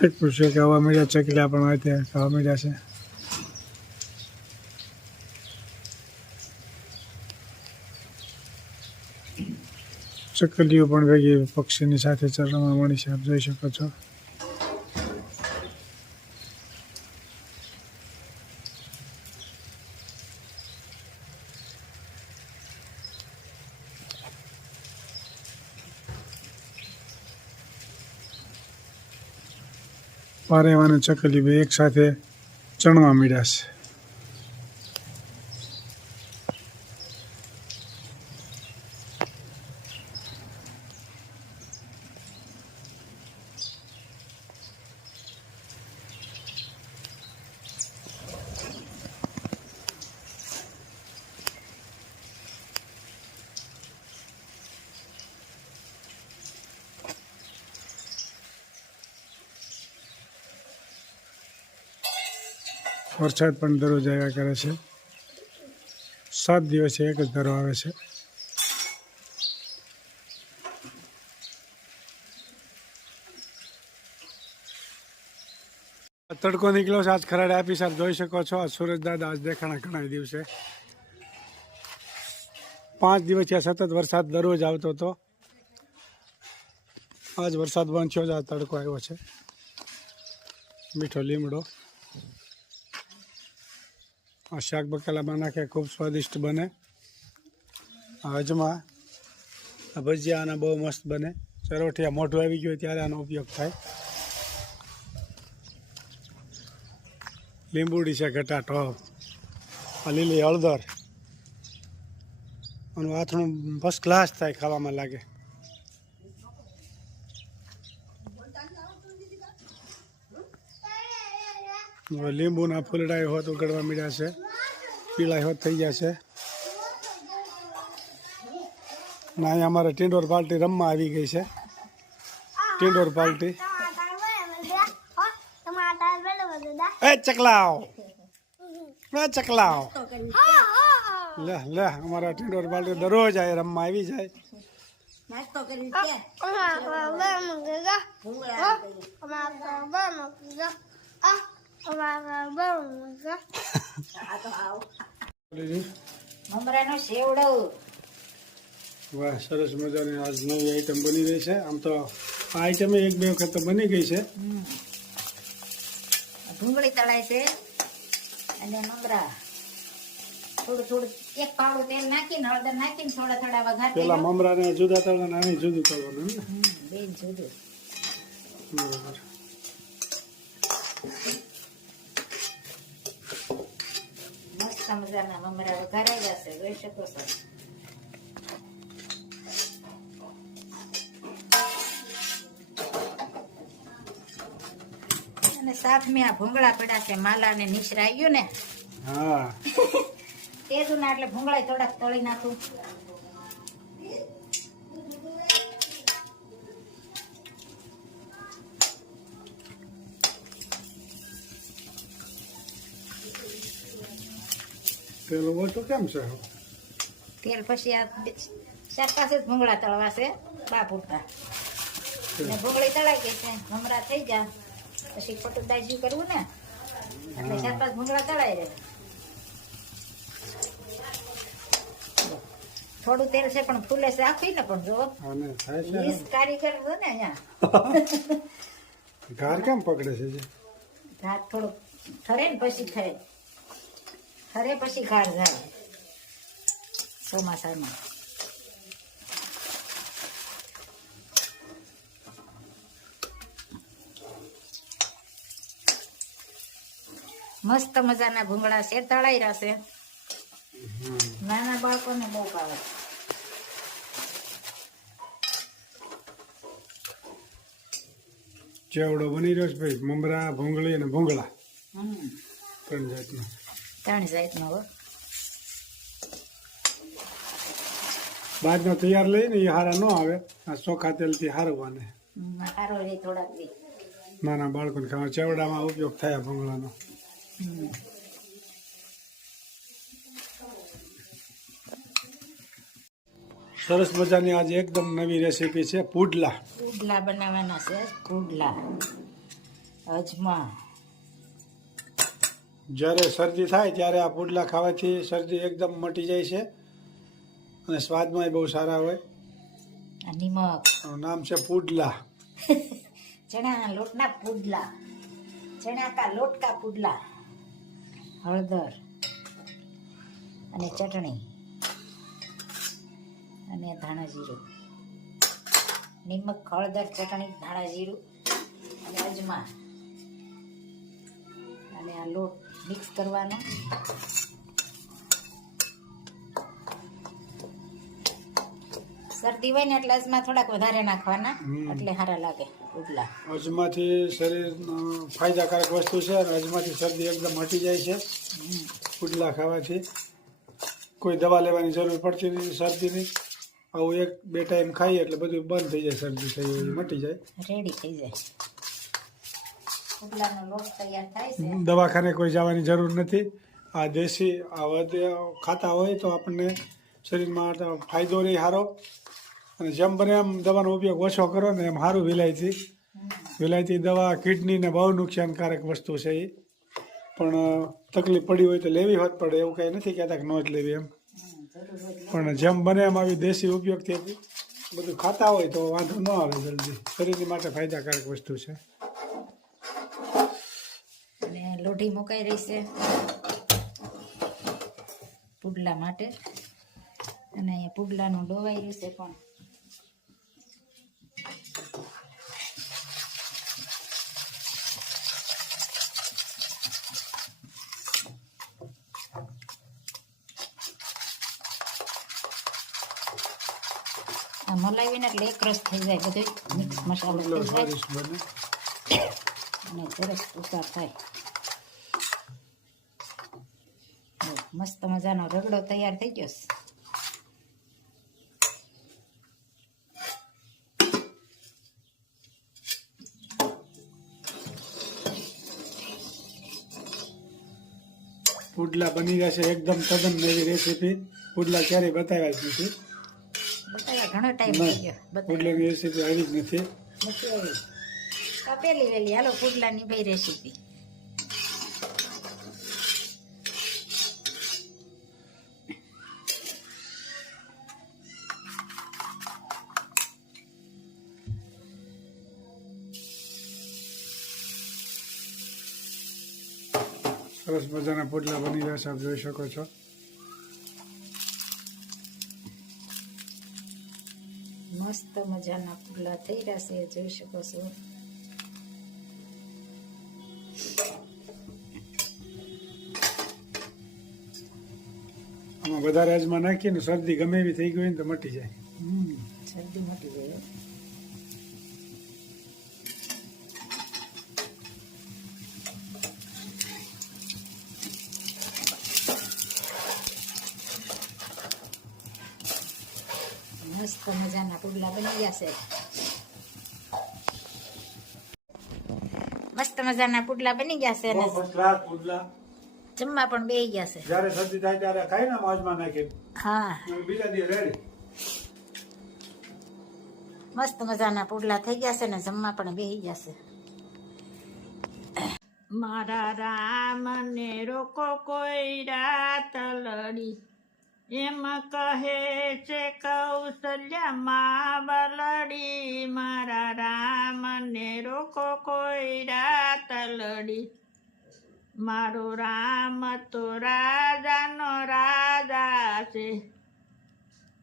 એક પૂછ્યું કે હવા મળ્યા ચકલા પણ હોય ત્યાં ખાવા મળ્યા છે. ચકલીઓ પણ ભેગી પક્ષીની સાથે ચરણમાં મળી છે, આપ જોઈ શકો છો. પારેવા ચકલી બે એકસાથે ચણવા મળ્યા છે. વરસાદ પણ દરરોજ આવ્યા કરે છે. સાત દિવસે એક જ દરો આવે છે. તડકો નીકળ્યો છે. આજ ખરાડે આપી સાહેબ જોઈ શકો છો. આ સુરજ આજ દેખાણા ઘણા દિવસે. પાંચ દિવસ ત્યાં સતત વરસાદ દરરોજ આવતો હતો. આજ વરસાદ બંધ થયો જ આ તડકો આવ્યો છે. મીઠો લીમડો. આ શાક બકાલામાં નાખે, ખૂબ સ્વાદિષ્ટ બને. આ અજમા, આ ભજીયા આના બહુ મસ્ત બને. ચરોઠિયા મોઢું આવી ગયું ત્યારે આનો ઉપયોગ થાય. લીંબુડી છે, ઘટાટો. આ લીલી હળદર. આનું આથણું ફર્સ્ટ ક્લાસ થાય, ખાવામાં લાગે. લીંબુના ફૂલડા હોત ઉગડવા મળ્યા છે. પીળા હોત થઈ ગયા છે. ના અહીંયા અમારે ટિંડોર પાર્ટી રમવા આવી ગઈ છે. ટીંડોર પાર્ટી એ ચકલાઓ. એ ચકલાઓ. લે લે અમારા ટીંડોર પાર્ટી દરરોજ આ રમવા આવી જાય. નાસ્તો કરી કે? આ તો આવ મમરાનો સેવડો વાહ સરસ મજાની આજ નવી આઈટમ બની રહી છે. આમ તો આ આઈટમ એક બે વખત તો બની ગઈ છે. ભૂંગળી તળાય છે અને મમરા. થોડું થોડું એક પાવડું તેલ નાખીને હળદર નાખીને થોડા થોડા વઘાર પેલા. મમરાને જુદા તળવાના આને જુદું તળવાનું બે જુદું. બરોબર. મસ્ત મજાના મમરા વઘારાઈ જશે જોઈ શકો છો. અને સાથ મેં આ ભૂંગળા પડ્યા છે માલા ને નિશરા ગયું ને? હા. તું ના એટલે ભૂંગળા થોડાક તળી નાખું. પેલું ઓછું કેમ છે? તેલ પછી આ ચાર પાંચ જ ભૂંગળા તળવા છે બા પૂરતા. ને ભૂંગળી તળાઈ ગઈ છે ભમરા થઈ ગયા. પછી ખોટું દાજ્યું કરવું ને એટલે ચાર પાંચ ભૂંગળા તળાઈ રહે. થોડું તેલ છે પણ ફૂલે છે આખી ને પણ જો વીસ કારીગર છે ને. અહીંયા. ઘાર કેમ પકડે છે? ઘાર થોડું ઠરે ને પછી થાય ઠરે પછી ખાર થાય ચોમાસામાં. મસ્ત મજાના ભૂંગળા છે તળાઈ રહેશે. નાના બાળકોને બહુ ભાવે. ચેવડો બની રહ્યો છે ભાઈ. મમરા ભૂંગળી અને ભૂંગળા. ત્રણ જાતનો. ત્રણ જાતનો હો. બહારનો તૈયાર લઈને એ હારા ન આવે. આ ચોખા તેલથી હારવાને. હારો રે થોડાક દી નાના બાળકોને ખાવા ચેવડામાં ઉપયોગ થાય ભૂંગળાનો સરસ મજાની આજે એકદમ નવી રેસીપી છે પુડલા. પુડલા બનાવવાના છે પુડલા. અજમા. જ્યારે શરદી થાય ત્યારે આ પુડલા ખાવાથી શરદી એકદમ મટી જાય છે અને સ્વાદમાં બહુ સારા હોય. આ નિમક. નામ છે પુડલા. ચણાના લોટના પુડલા. ચણા કા લોટ કા પુડલા. હળદર. અને ચટણી. અને ધાણા જીરું. નિમક હળદર ચટણી ધાણા જીરું. અને અજમા. અને આ લોટ મિક્સ કરવાનો. શરદી હોય ને એટલે અજમા થોડાક વધારે નાખવાના એટલે સારા લાગે પુડલા અજમાથી શરીર ફાયદાકારક વસ્તુ છે અને અજમાથી શરદી એકદમ મટી જાય છે. હમ. ખાવાથી. કોઈ દવા લેવાની જરૂર પડતી નથી શરદીની. આવું એક બે ટાઈમ ખાઈએ એટલે બધું બંધ થઈ જાય શરદી થઈ મટી જાય. રેડી થઈ જાય પુડલાનો લોટ તૈયાર થાય છે દવાખાને કોઈ જવાની જરૂર નથી. આ દેશી આ ખાતા હોય તો આપણને શરીરમાં તો ફાયદો રહે સારો અને જેમ બને એમ દવાનો ઉપયોગ ઓછો કરો ને એમ સારું વિલાયતી. વિલાયતી દવા કિડનીને બહુ નુકસાનકારક વસ્તુ છે એ પણ તકલીફ પડી હોય તો લેવી હોત પડે એવું કાંઈ નથી કહેતા કે ન જ લેવી એમ. પણ જેમ બને એમ આવી દેશી ઉપયોગથી બધું ખાતા હોય તો વાંધો ન આવે જલ્દી. શરીરની માટે ફાયદાકારક વસ્તુ છે. લોઢી મુકાઈ રહી છે પુડલા માટે. અને અહીંયા પુડલાનું ડોવાઈ રહ્યું છે પણ. મલાવીને એટલે એક રસ થઈ જાય બધું મિક્સ મસાલો થઈ જાય. અને સરસ ઉતાર થાય જો, મસ્ત મજાનો રગડો તૈયાર થઈ ગયો છે. પુડલા બની છે એકદમ તદ્દન નવી રેસીપી પુડલા ક્યારેય બતાવ્યા જ નથી. બતાવ્યા ઘણો ટાઈમ થઈ ગયો. પુડલાની રેસીપી આવી જ નથી. નથી આવી. પેલી વેલી હાલો પુડલાની બે રેસીપી સરસ મજાના પુડલા બની જશે આપ જોઈ શકો છો. મસ્ત મજાના પુડલા થઈ રહ્યા છે જોઈ શકો છો. આમાં વધારે અજમા નાખીએ ને શરદી ગમે એવી થઈ ગઈ હોય ને તો મટી જાય. શરદી મટી ગઈ હો. મસ્ત મજાના પુડલા બની જશે મસ્ત મજાના પુડલા બની જશે અને પુડલા. જમવા પણ બેહી જશે જ્યારે સર્દી થાય ત્યારે ખાઈ ને મોજમાં નાખી. હા. બીજા દિવસ રેડી. મસ્ત મજાના પુડલા થઈ ગયા છે ને જમવા પણ બેહી ગયા છે. મારા રામને રોકો કોઈ રાત લડી. એમ કહે છે કૌશલ્યા બલડી મારા રામને રોકો કોઈ રાત લડી. મારો રામ તો રાજાનો રાજા છે.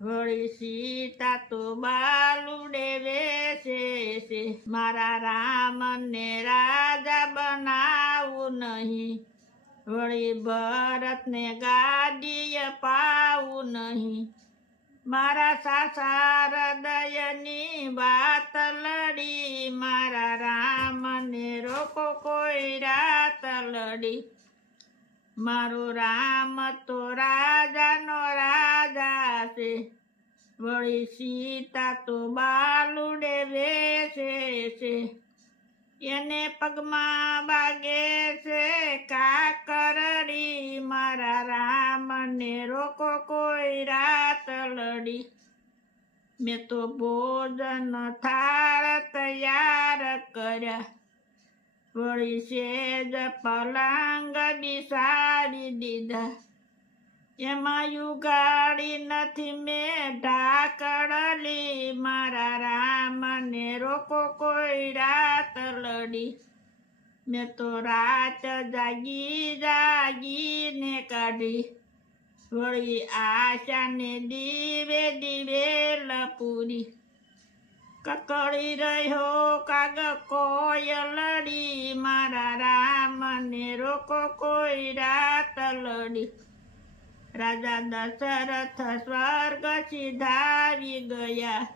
વળી સીતા તો બાલુડે વેસે છે. મારા રામને રાજા બનાવું નહીં. વળી ભરતને ગાડીએ પાવું નહીં. મારા સાસા હૃદયની વાત લડી, મારા રામને રોકો કોઈ રાત લડી. મારું રામ તો રાજાનો રાજા છે, વળી સીતા તો બાલુડે વેસે છે. એને પગમાં બાગે છે, કાકરડી. મારા રામને રોકો કોઈ રાત લડી મેં તો ભોજન થાળ તૈયાર કર્યા. વળી સેજ પલંગ બિસાડી દીધા. એમાં યુગાડી નથી, મેં ઢાકડલી મારા રામને રોકો કોઈ રાત લડી. મેં તો રાત જાગી, જાગીને કાઢી. વળી આશાને દીવે દીવે લપુરી. કકડી રહ્યો કાગ કોયલડી મારા રામને રોકો કોઈ રાત લડી. રાજા દશરથ સ્વર્ગ સિધાવી ગયા.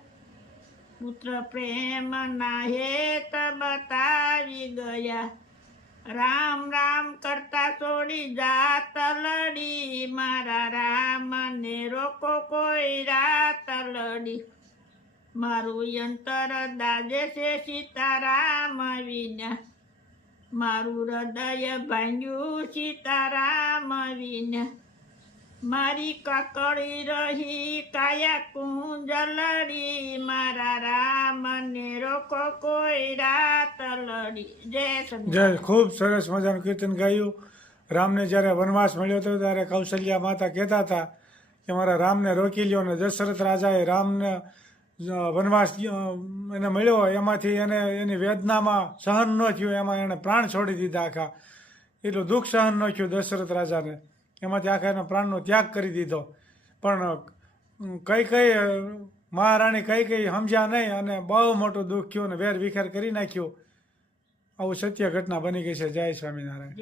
પુત્ર પ્રેમ ના હેત બતાવી ગયા. રામ રામ કરતા છોડી જાત લડી. મારા રામને રોકો કોઈ રાત લડી. મારું યંતર દાદે છે સીતારામ વિના. મારું હૃદય ભાંગ્યું સીતારામ વિના. મારી કકડી રહી, કાયા કુંજલડી, મારા રામને રોકો કોઈ રાત લડી. જય જય. ખૂબ સરસ મજાનું કીર્તન ગાયું. રામને જ્યારે વનવાસ મળ્યો હતો, ત્યારે કૌશલ્યા માતા કહેતા હતા કે મારા રામને રોકી લ્યો અને દશરથ રાજાએ રામને વનવાસ એને મળ્યો. એમાંથી એને, એની વેદનામાં સહન ન થયું. એમાં એણે પ્રાણ છોડી દીધા આખા. એટલું દુઃખ સહન ન થયું દશરથ રાજાને. એમાંથી આખા એના પ્રાણનો ત્યાગ કરી દીધો. પણ કઈ કઈ મહારાણી કઈ કઈ સમજ્યા નહીં અને બહુ મોટું દુઃખ થયું અને વેર વિખેર કરી નાખ્યું. આવું સત્ય ઘટના બની ગઈ છે. જય સ્વામિનારાયણ.